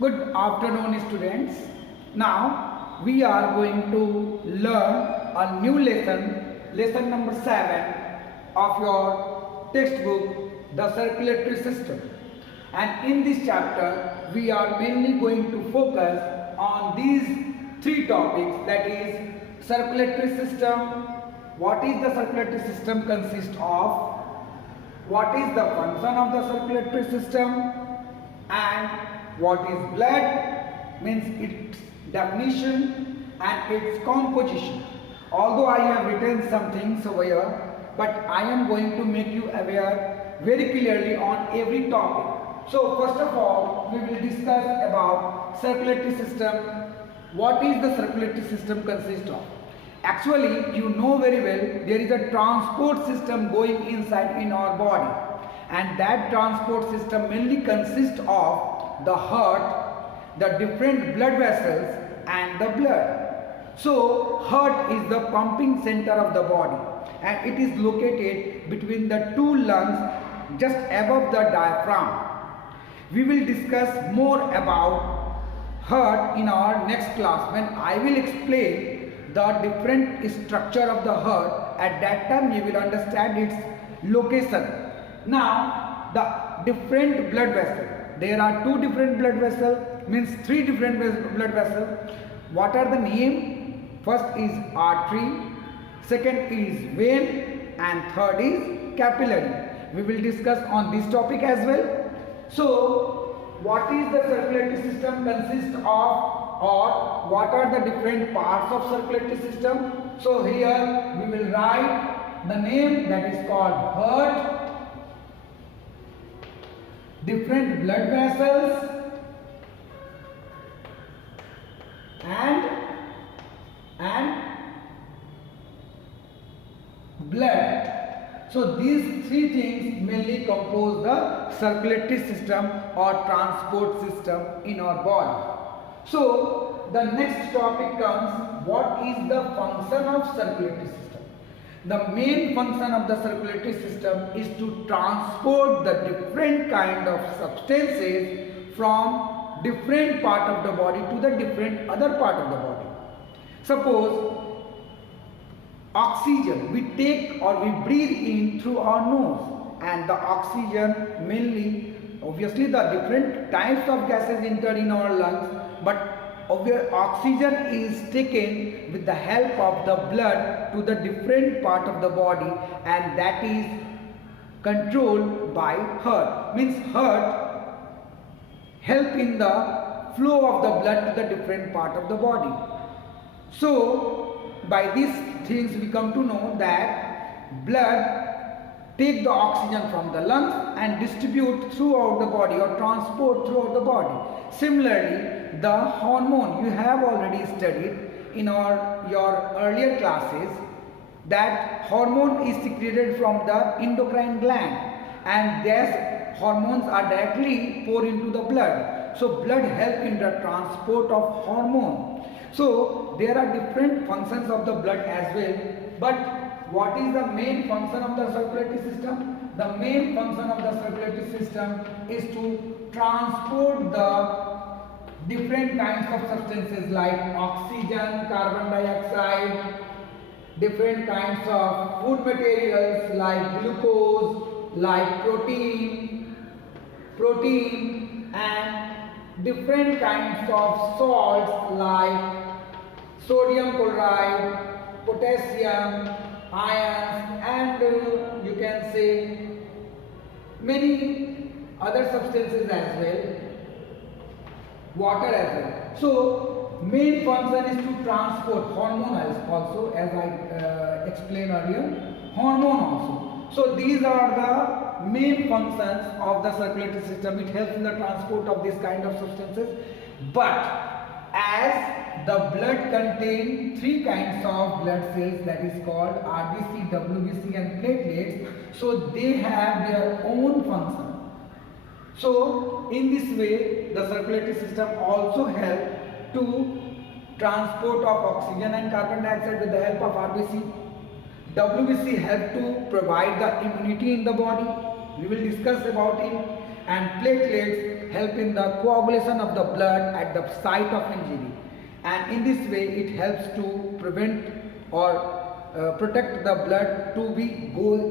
Good afternoon, students. Now we are going to learn a new lesson number 7 of your textbook, the circulatory system. And in this chapter, we are mainly going to focus on these three topics, that is circulatory system, what is the circulatory system consist of, what is the function of the circulatory system, and what is blood, means its definition and its composition. Although I have written some things over here, but I am going to make you aware very clearly on every topic. So first of all, we will discuss about circulatory system. What is the circulatory system consist of? Actually, you know very well, there is a transport system going inside in our body, and that transport system mainly consists of the heart, the different blood vessels and the blood. So heart is the pumping center of the body, and it is located between the two lungs just above the diaphragm. We will discuss more about heart in our next class when I will explain the different structure of the heart. At that time you will understand its location. Now the different blood vessels. There are two different blood vessels, means three different blood vessels. What are the name? First is artery, second is vein, and third is capillary. We will discuss on this topic as well. So, what is the circulatory system consist of, or what are the different parts of circulatory system? So here we will write the name, that is called heart, different blood vessels and blood. So these three things mainly compose the circulatory system or transport system in our body. So the next topic comes, what is the function of circulatory system? The main function of the circulatory system is to transport the different kind of substances from different part of the body to the different other part of the body. Suppose oxygen we take or we breathe in through our nose, and the oxygen mainly, obviously the different types of gases enter in our lungs, but oxygen is taken with the help of the blood to the different part of the body, and that is controlled by heart. Means heart help in the flow of the blood to the different part of the body. So by these things we come to know that blood take the oxygen from the lungs and distribute throughout the body or transport throughout the body. Similarly, the hormone you have already studied in your earlier classes, that hormone is secreted from the endocrine gland, and these hormones are directly poured into the blood. So blood help in the transport of hormone. So there are different functions of the blood as well, but what is the main function of the circulatory system? The main function of the circulatory system is to transport the different kinds of substances like oxygen, carbon dioxide, different kinds of food materials like glucose, like protein, and different kinds of salts like sodium chloride, potassium, ions, and you can say many other substances as well, water as well. So main function is to transport hormone also, as I explained earlier, hormone also. So these are the main functions of the circulatory system. It helps in the transport of this kind of substances. But as the blood contains three kinds of blood cells, that is called RBC, WBC and platelets, so they have their own function. So in this way the circulatory system also helps to transport of oxygen and carbon dioxide with the help of RBC. WBC help to provide the immunity in the body. We will discuss about it. And platelets help in the coagulation of the blood at the site of injury, and in this way it helps to prevent or protect the blood to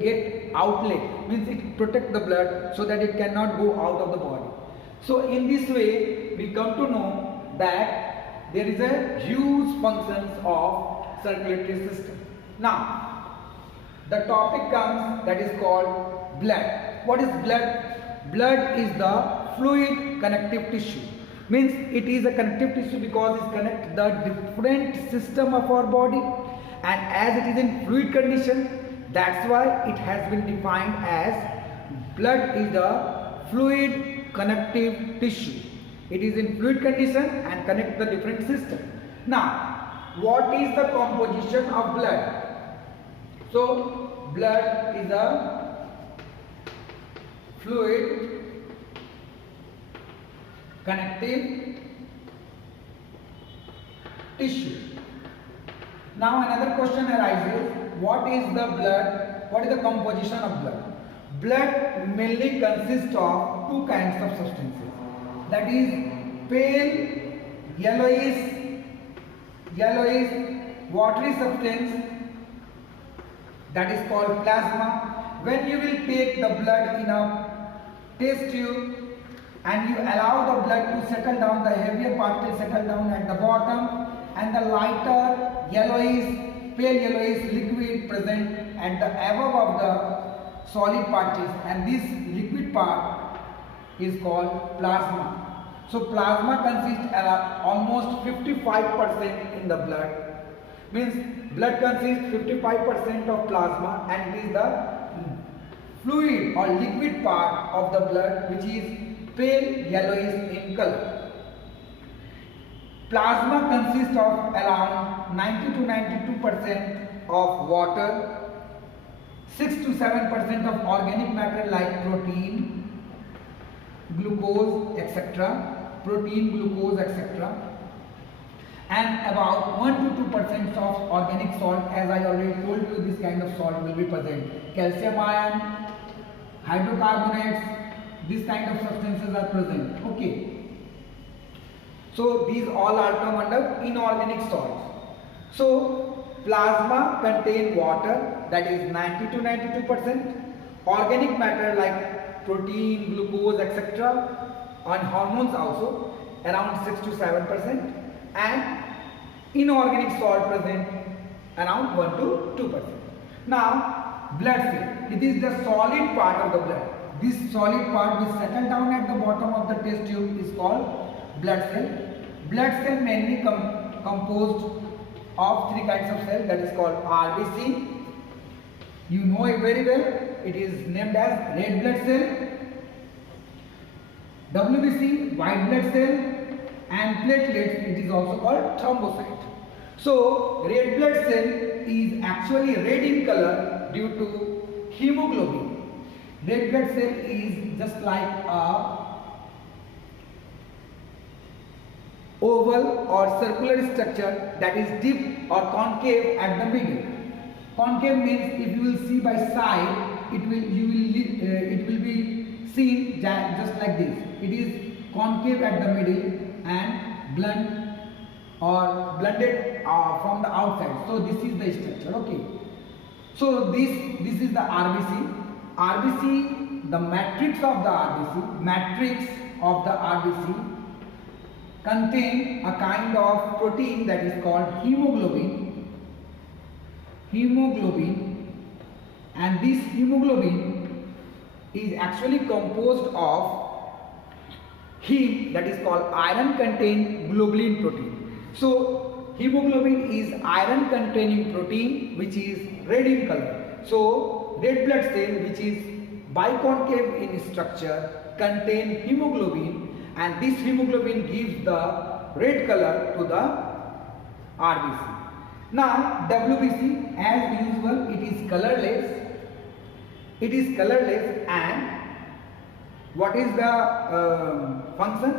get outlet, means it protect the blood so that it cannot go out of the body. So in this way we come to know that there is a huge functions of circulatory system. Now the topic comes that is called blood. What is blood? Blood is the fluid connective tissue. Means it is a connective tissue because it connects the different system of our body, and as it is in fluid condition, that's why it has been defined as blood is the fluid connective tissue. It is in fluid condition and connect the different system. Now, what is the composition of blood? So, blood is a fluid connective tissue. Now another question arises, what is the blood? What is the composition of blood? Blood mainly consists of two kinds of substances, that is pale yellowish watery substance, that is called plasma. When you will take the blood in a test tube and you allow the blood to settle down, the heavier particles settle down at the bottom, and the lighter yellowish, pale yellowish liquid present at the above of the solid particles, and this liquid part is called plasma. So plasma consists almost 55% in the blood. Means blood consists 55% of plasma, and it is the fluid or liquid part of the blood which is pale yellowish in color. Plasma consists of around 90 to 92% of water, 6 to 7% of organic matter like protein, glucose, etc. And about 1 to 2% of organic salt. As I already told you, this kind of salt will be present. Calcium ion, hydrocarbonates, these kind of substances are present. Okay. So these all are come under inorganic salts. So plasma contain water, that is 90 to 92%, organic matter like protein, glucose, etc. and hormones also around 6 to 7%, and inorganic salt present around 1 to 2%. Now blood cell, it is the solid part of the blood. This solid part which settle down at the bottom of the test tube is called blood cell. Blood cell mainly composed of three kinds of cells, that is called RBC. You know it very well. It is named as red blood cell. WBC, white blood cell, and platelets, it is also called thrombocyte. So red blood cell is actually red in color due to hemoglobin. Red blood cell is just like a oval or circular structure that is deep or concave at the middle. Concave means if you will see by side, it will be seen just like this. It is concave at the middle and blunt or blunted from the outside. So this is the structure. Okay. So this is the RBC. RBC, the matrix of the RBC contain a kind of protein that is called hemoglobin, and this hemoglobin is actually composed of heme, that is called iron containing globulin protein. So hemoglobin is iron containing protein which is red in color. So red blood cell, which is biconcave in structure, contain hemoglobin, and this hemoglobin gives the red color to the RBC. Now WBC, as usual, it is colorless. And what is the function?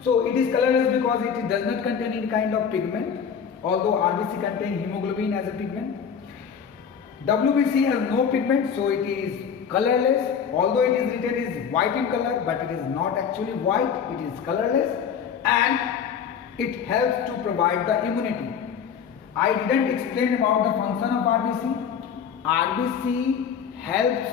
So it is colorless because it does not contain any kind of pigment, although RBC contains hemoglobin as a pigment. WBC has no pigment, so it is colorless. Although it is written is white in color, but it is not actually white, it is colorless, and it helps to provide the immunity. I didn't explain about the function of RBC. RBC helps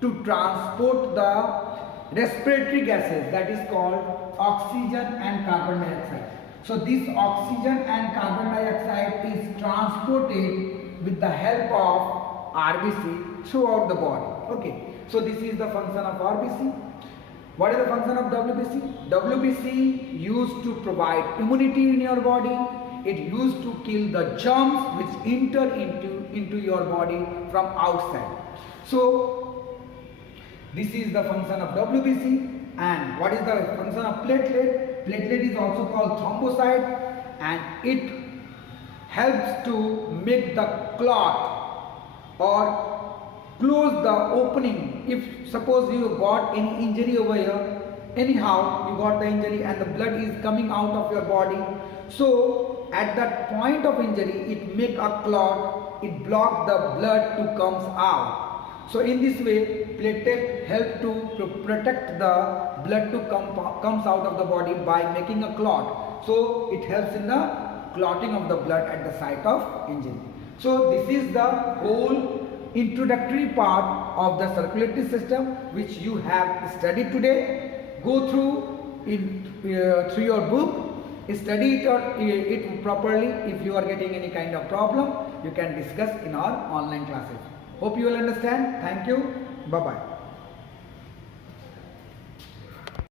to transport the respiratory gases, that is called oxygen and carbon dioxide. So this oxygen and carbon dioxide is transported with the help of RBC throughout the body. Okay, so this is the function of RBC. What is the function of WBC? WBC used to provide immunity in your body. It used to kill the germs which enter into your body from outside. So this is the function of WBC. And what is the function of platelet? Platelet is also called thrombocyte, and it helps to make the clot or close the opening. If suppose you got any injury over here, anyhow you got the injury and the blood is coming out of your body, so at that point of injury it make a clot, it block the blood to comes out. So in this way platelet help to protect the blood to comes out of the body by making a clot. So it helps in the clotting of the blood at the site of injury. So this is the whole introductory part of the circulatory system which you have studied today. Go through through your book, study it properly. If you are getting any kind of problem, you can discuss in our online classes. Hope you will understand. Thank you. Bye bye.